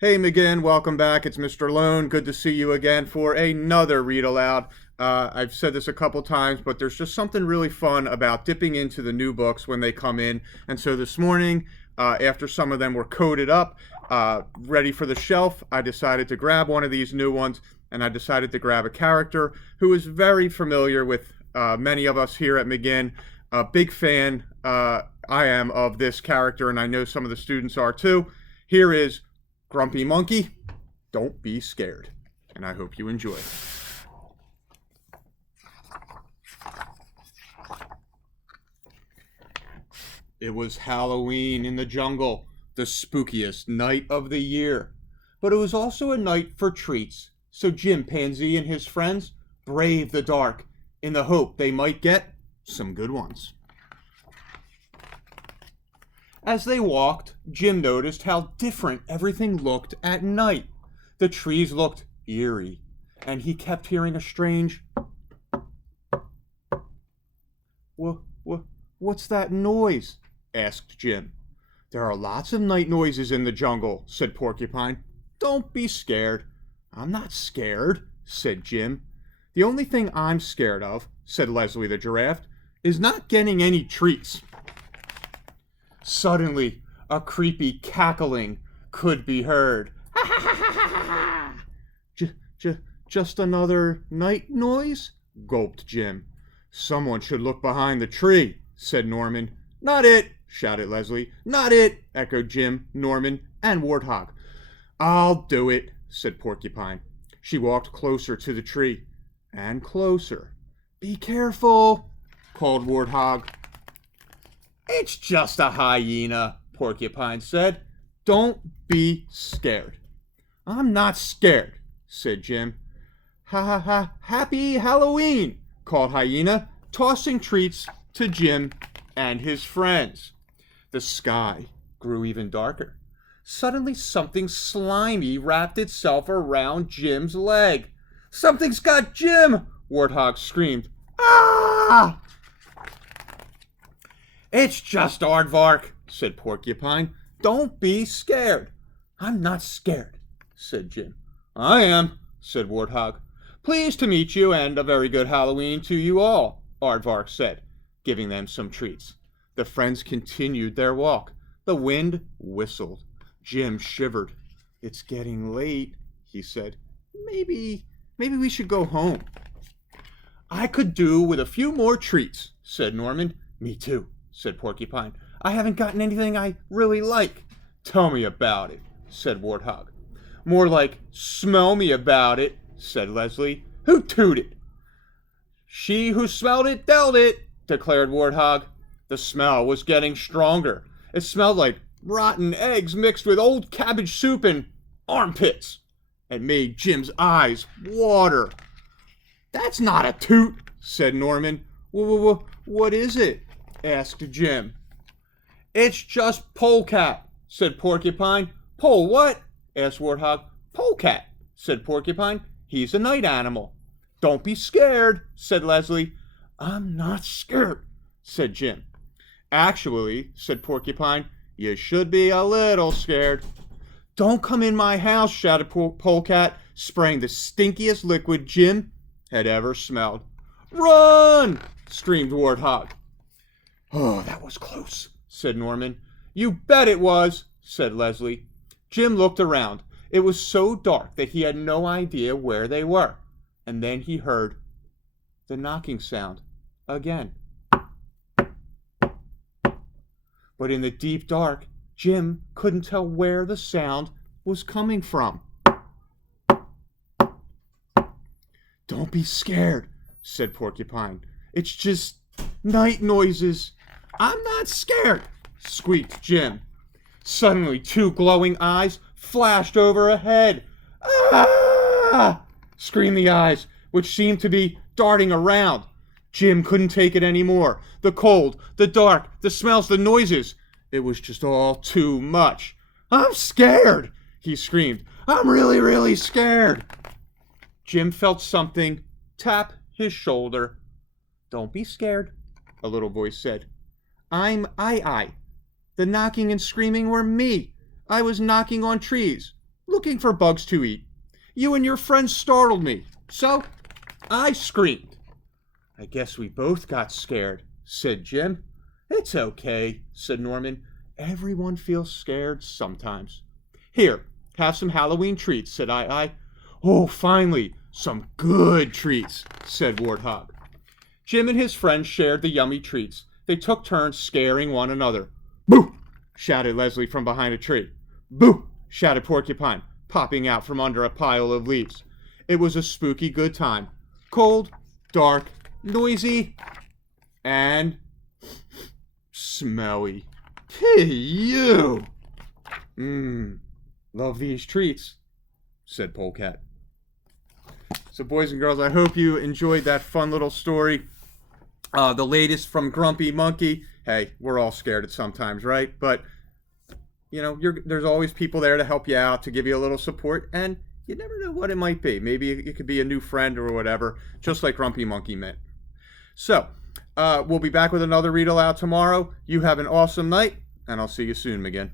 Hey McGinn, welcome back. It's Mr. Lohn. Good to see you again for another read aloud. I've said this a couple times, but there's just something really fun about dipping into the new books when they come in. And so this morning, after some of them were coded up, ready for the shelf, I decided to grab one of these new ones, and I decided to grab a character who is very familiar with many of us here at McGinn. A big fan I am of this character, and I know some of the students are too. Here is Grumpy Monkey. Don't be scared. And I hope you enjoy. It was Halloween in the jungle, the spookiest night of the year. But it was also a night for treats, so Chimpanzee and his friends braved the dark in the hope they might get some good ones. As they walked, Jim noticed how different everything looked at night. The trees looked eerie, and he kept hearing a strange, What's that noise?" asked Jim. "There are lots of night noises in the jungle," said Porcupine. "Don't be scared." "I'm not scared," said Jim. "The only thing I'm scared of," said Leslie the giraffe, "is not getting any treats." Suddenly, a creepy cackling could be heard. Just another night noise?" gulped Jim. "Someone should look behind the tree," said Norman. "Not it," shouted Leslie. "Not it," echoed Jim, Norman, and Warthog. "I'll do it," said Porcupine. She walked closer to the tree, and closer. "Be careful," called Warthog. "It's just a hyena," Porcupine said. "Don't be scared." "I'm not scared," said Jim. "Ha ha ha, happy Halloween," called Hyena, tossing treats to Jim and his friends. The sky grew even darker. Suddenly something slimy wrapped itself around Jim's leg. "Something's got Jim!" Warthog screamed. "Ah!" "It's just Aardvark," said Porcupine. "Don't be scared." "I'm not scared," said Jim. "I am," said Warthog. "Pleased to meet you, and a very good Halloween to you all," Aardvark said, giving them some treats. The friends continued their walk. The wind whistled. Jim shivered. "It's getting late," he said. Maybe we should go home." "I could do with a few more treats," said Norman. "Me too," said Porcupine. "I haven't gotten anything I really like." "Tell me about it," said Warthog. "More like smell me about it," said Leslie. "Who tooted?" "She who smelled it dealt it," declared Warthog. The smell was getting stronger. It smelled like rotten eggs mixed with old cabbage soup and armpits. It made Jim's eyes water. "That's not a toot," said Norman. What is it?" asked Jim. "It's just Polecat," said Porcupine. "Pole what?" asked Warthog. "Polecat," said Porcupine. "He's a night animal." "Don't be scared," said Leslie. "I'm not scared," said Jim. "Actually," said Porcupine, "you should be a little scared." "Don't come in my house," shouted Polecat, spraying the stinkiest liquid Jim had ever smelled. "Run!" screamed Warthog. "Oh, that was close," said Norman. "You bet it was," said Leslie. Jim looked around. It was so dark that he had no idea where they were. And then he heard the knocking sound again. But in the deep dark, Jim couldn't tell where the sound was coming from. "Don't be scared," said Porcupine. "It's just night noises." "I'm not scared," squeaked Jim. Suddenly, two glowing eyes flashed overhead. "Ah!" screamed the eyes, which seemed to be darting around. Jim couldn't take it anymore. The cold, the dark, the smells, the noises. It was just all too much. "I'm scared," he screamed. "I'm really, really scared." Jim felt something tap his shoulder. "Don't be scared," a little voice said. "I'm I. The knocking and screaming were me. I was knocking on trees. looking for bugs to eat. You and your friends startled me, so I screamed. I guess we both got scared, said Jim. It's okay, said Norman. Everyone feels scared sometimes. Here, have some Halloween treats, said I. Oh, finally, some good treats, said Warthog. Jim and his friends shared the yummy treats. They took turns scaring one another. Boo! Shouted Leslie from behind a tree. Boo! Shouted Porcupine, popping out from under a pile of leaves. It was a spooky good time. Cold, dark, noisy, and smelly. Hey, you! Love these treats, said Polecat. So, boys and girls, I hope you enjoyed that fun little story. The latest from Grumpy Monkey. Hey, we're all scared at sometimes, right? But, you know, there's always people there to help you out, to give you a little support, and you never know what it might be. Maybe it could be a new friend or whatever, just like Grumpy Monkey meant. So, we'll be back with another read aloud tomorrow. You have an awesome night, and I'll see you soon, McGinn.